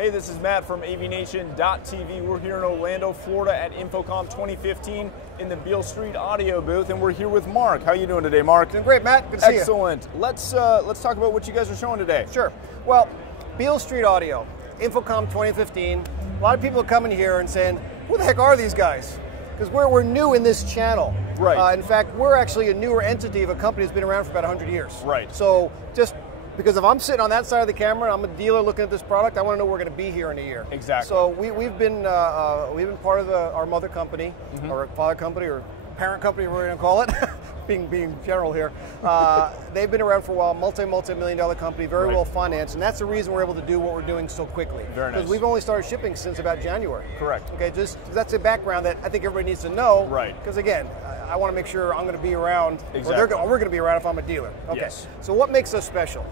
Hey, this is Matt from AVNation.tv. We're here in Orlando, Florida at InfoComm2015 in the Beale Street audio booth, and we're here with Mark. How are you doing today, Mark? Doing great, Matt. Good to see you. Excellent. Let's talk about what you guys are showing today. Sure. Well, Beale Street Audio, InfoComm2015. A lot of people are coming here and saying, who the heck are these guys? Because we're new in this channel. Right. In fact, we're actually a newer entity of a company that's been around for about 100 years. Right. So just because if I'm sitting on that side of the camera, I'm a dealer looking at this product, I want to know we're going to be here in a year. Exactly. So we've been part of our mother company, or father company, or parent company, whatever we're going to call it, being general here. They've been around for a while, multi-million-dollar company, very well financed, and that's the reason we're able to do what we're doing so quickly. Very nice. Because we've only started shipping since about January. Correct. Okay, just that's a background that I think everybody needs to know. Right. Because again, I want to make sure I'm going to be around, Exactly. or we're going to be around if I'm a dealer. Okay. Yes. So what makes us special?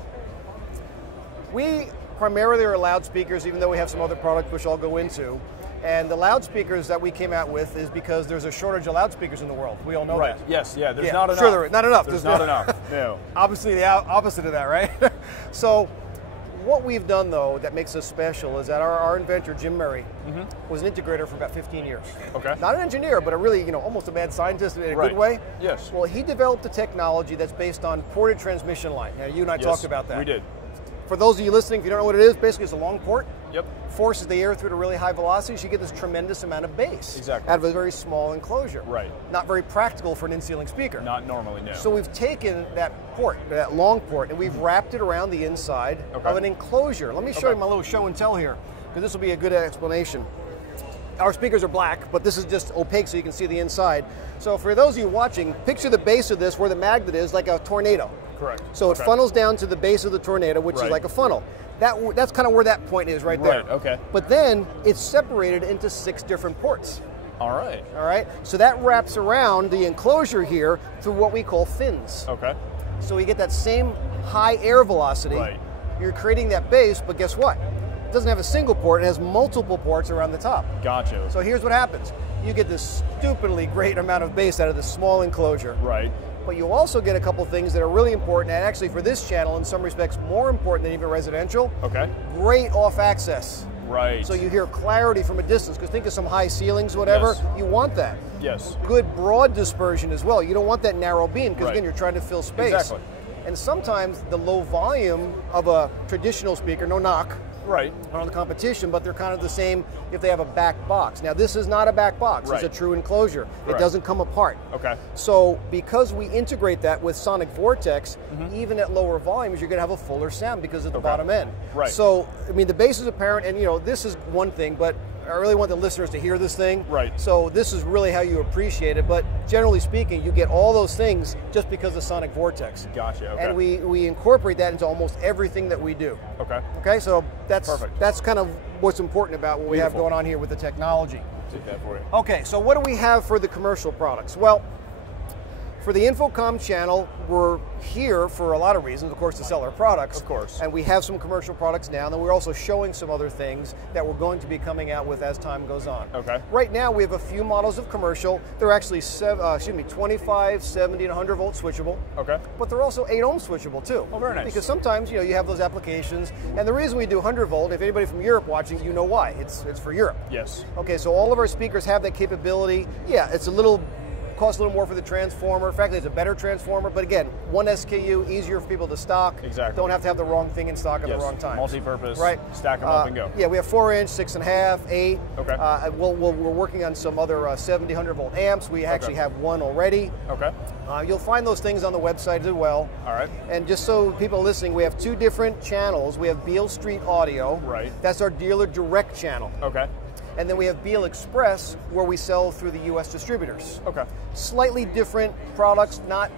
We primarily are loudspeakers, even though we have some other products which I'll go into. And the loudspeakers that we came out with is because there's a shortage of loudspeakers in the world. We all know that. Yes, yeah, there's not enough. Sure, there is. Not enough. There's not enough, no. Obviously the opposite of that, right? So what we've done, though, that makes us special is that our inventor, Jim Murray, was an integrator for about 15 years. Okay. Not an engineer, but a really, almost a mad scientist in a good way. Yes. Well, he developed a technology that's based on ported transmission line. Now, you and I talked about that. We did. For those of you listening, if you don't know what it is, basically it's a long port. Yep. Forces the air through to really high velocities, you get this tremendous amount of bass. Exactly. Out of a very small enclosure. Right. Not very practical for an in-ceiling speaker. Not normally, no. So we've taken that port, that long port, and we've wrapped it around the inside of an enclosure. Let me show you my little show and tell here, because this will be a good explanation. Our speakers are black, but this is just opaque so you can see the inside. So for those of you watching, picture the base of this where the magnet is like a tornado. Correct. So it funnels down to the base of the tornado, which is like a funnel. That's kind of where that point is right there. Right, okay. But then it's separated into 6 different ports. All right. All right? So that wraps around the enclosure here through what we call fins. Okay. So we get that same high air velocity. Right. You're creating that bass, but guess what? It doesn't have a single port, it has multiple ports around the top. Gotcha. So here's what happens. You get this stupidly great amount of bass out of this small enclosure. Right. But you also get a couple things that are really important, and actually for this channel, in some respects, more important than even residential. Okay. Great off access. Right. So you hear clarity from a distance, because think of some high ceilings, whatever, you want that. Yes. Good broad dispersion as well. You don't want that narrow beam, because again, you're trying to fill space. Exactly. And sometimes the low volume of a traditional speaker, no knock, right, on the competition, but they're kind of the same if they have a back box. Now this is not a back box, it's a true enclosure. It doesn't come apart. Okay. So because we integrate that with sonic vortex, even at lower volumes, you're going to have a fuller sound because of the bottom end. Right. So, I mean, the bass is apparent, and this is one thing, but I really want the listeners to hear this thing. Right. So this is really how you appreciate it, but generally speaking, you get all those things just because of sonic vortex. Gotcha, okay. And we incorporate that into almost everything that we do. Okay. Okay, so that's perfect. That's kind of what's important about what we have going on here with the technology. Take that for you. Okay, so what do we have for the commercial products? Well, for the InfoComm channel, we're here for a lot of reasons, of course, to sell our products. Of course. And we have some commercial products now, and then we're also showing some other things that we're going to be coming out with as time goes on. Okay. Right now, we have a few models of commercial. They're actually 25, 70, and 100 volt switchable. Okay. But they're also 8 ohm switchable too. Oh, very nice. Because sometimes, you have those applications, and the reason we do 100 volt, if anybody from Europe watching, you know why. It's for Europe. Yes. Okay, so all of our speakers have that capability. Yeah, it's costs a little more for the transformer. Frankly, it's a better transformer, but again, one SKU, easier for people to stock. Exactly. Don't have to have the wrong thing in stock at the wrong time. Multi-purpose. Right. Stack them up and go. Yeah, we have 4-inch, 6.5, 8. Okay. We're working on some other 70, 100 volt amps. We actually have one already. Okay. You'll find those things on the website as well. All right. And just so people are listening, we have 2 different channels. We have Beale Street Audio. Right. That's our dealer direct channel. Okay. And then we have Beale Express, where we sell through the U.S. distributors. Okay. Slightly different products, not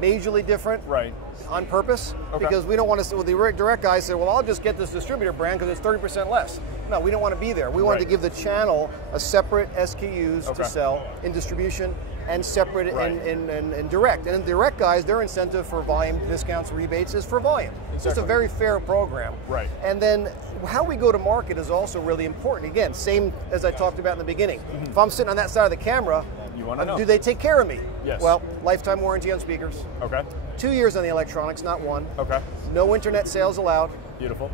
majorly different. Right. On purpose, because we don't want to. Well, the direct guys say, "Well, I'll just get this distributor brand because it's 30% less." No, we don't want to be there. We want to give the channel a separate SKUs to sell in distribution and separate in direct. And in direct guys, their incentive for volume discounts, rebates is for volume. It's just a very fair program. Right. And then how we go to market is also really important. Again, same as I talked about in the beginning. If I'm sitting on that side of the camera, you want to know. Do they take care of me? Yes. Well, lifetime warranty on speakers. Okay. 2 years on the electronics, not 1. Okay. No internet sales allowed. Beautiful.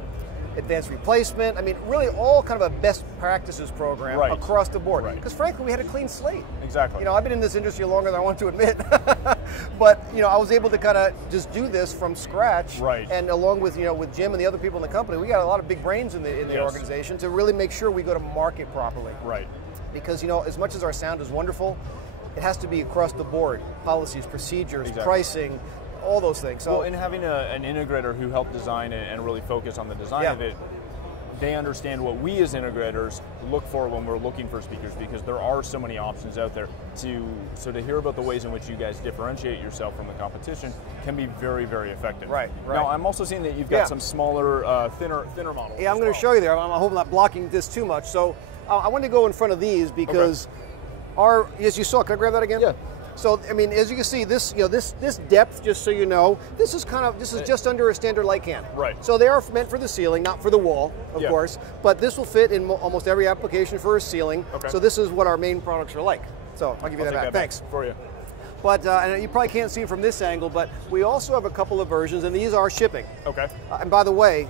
advanced replacement. I mean, really all kind of a best practices program across the board. Because frankly, we had a clean slate. Exactly. You know, I've been in this industry longer than I want to admit, but you know, I was able to kind of just do this from scratch. And along with with Jim and the other people in the company, we got a lot of big brains in the organization to really make sure we go to market properly. Because as much as our sound is wonderful, it has to be across the board: policies, procedures, pricing, all those things. So, well, and having an integrator who helped design it and really focus on the design of it, they understand what we as integrators look for when we're looking for speakers, because there are so many options out there. So to hear about the ways in which you guys differentiate yourself from the competition can be very, very effective. Now, I'm also seeing that you've got some smaller, thinner models. Yeah, I'm going to show you there. I hope I'm not blocking this too much. So I want to go in front of these because as you saw, can I grab that again? Yeah. So I mean, as you can see, this this depth, just so you know, this is just under a standard light can. So they are meant for the ceiling, not for the wall, of course. But this will fit in almost every application for a ceiling. So this is what our main products are like. So I'll give you that back. Thanks for you. But and you probably can't see it from this angle, but we also have a couple of versions, and these are shipping. And by the way,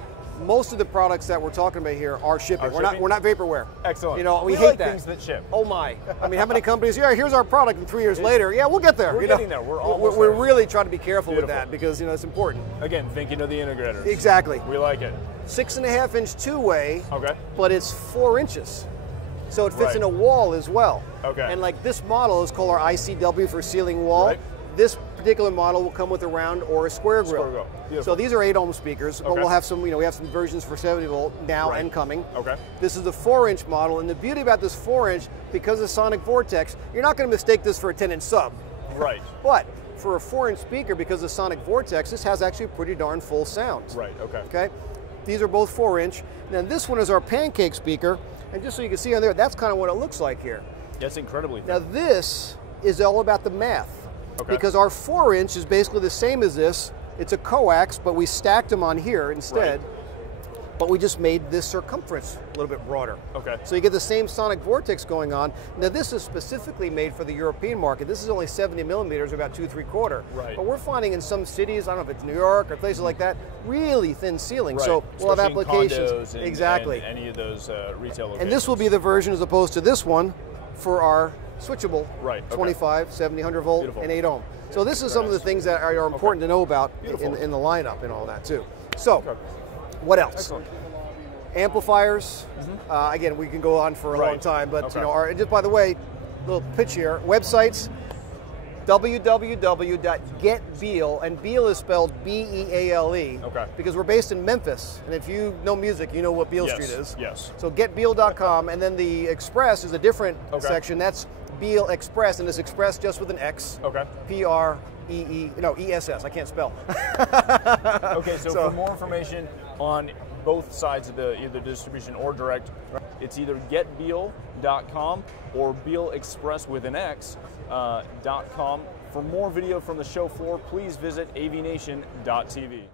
most of the products that we're talking about here are shipping. We're not vaporware. Excellent. You know, we hate like things that ship. Oh my! I mean, how many companies? Yeah, here's our product, and 3 years later, yeah, we'll get there. We're getting there. We're almost We're there. really trying to be careful with that because it's important. Again, thinking of the integrators. Exactly. We like it. 6.5-inch two-way. But it's 4 inches, so it fits in a wall as well. And like this model is called our ICW for ceiling wall. This particular model will come with a round or a square grill. So these are 8-ohm speakers, but we'll have some, we have some versions for 70 volt now and coming. This is the 4-inch model, and the beauty about this 4-inch, because of Sonic Vortex, you're not going to mistake this for a 10-inch sub. But for a 4-inch speaker, because of Sonic Vortex, this has actually pretty darn full sounds. Okay. These are both 4-inch. Now this one is our pancake speaker, and just so you can see on there, that's kind of what it looks like here. That's incredibly thin. Now this is all about the math. Because our 4-inch is basically the same as this. It's a coax, but we stacked them on here instead. But we just made this circumference a little bit broader. So you get the same Sonic Vortex going on. Now this is specifically made for the European market. This is only 70 millimeters, about 2 3/4. But we're finding in some cities, I don't know if it's New York or places like that, really thin ceilings. So we'll have applications. And any of those retail locations. And this will be the version as opposed to this one for our switchable 25, 70, 100 volt, and 8 ohm. So this is some of the things that are important to know about in the lineup and all that too. So, what else? Amplifiers. Again, we can go on for a long time, but just by the way, little pitch here. Websites: www.getbeale, and Beale is spelled B-E-A-L-E. Because we're based in Memphis, and if you know music, you know what Beale Street is. So getbeale.com, and then the Express is a different section. That's Beale Express, and it's Express just with an X. E-S-S. I can't spell. So for more information on both sides of the either distribution or direct, it's either getbeale.com or Beale Express with an X.com. For more video from the show floor, please visit AVNation.tv.